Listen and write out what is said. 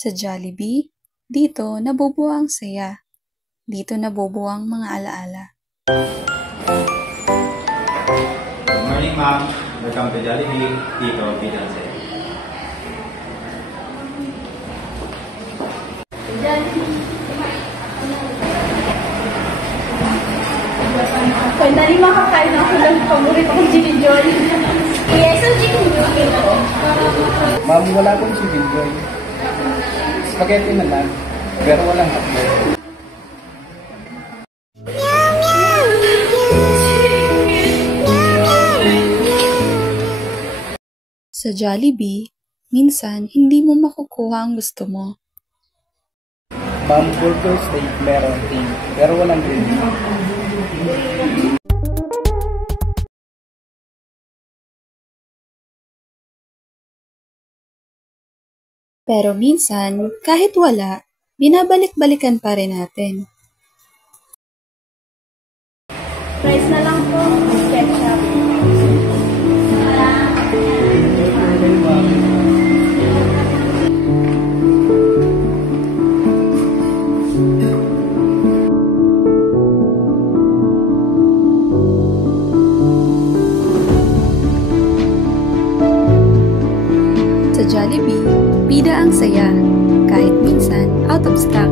Sa Jollibee, dito nabubuo ang saya. Dito nabubuo ang mga alaala. Good morning, ma'am. Welcome to Jollibee. Dito, Beyonce. Finally, makakain ako ng paborito kong Chicken Joy. Yes, ang Chicken Joy. Ma'am, wala pong Chicken Joy. Spaghetti na lang, pero walang hotdog. Sa Jollibee, minsan hindi mo makukuha ang gusto mo. Ma'am, burger steak meron tea, pero walang gravy. Pero minsan, kahit wala, binabalik-balikan pa rin natin. Fries na lang po. Ketchup. Sa Jollibee, bida ang saya, kahit minsan out of stock.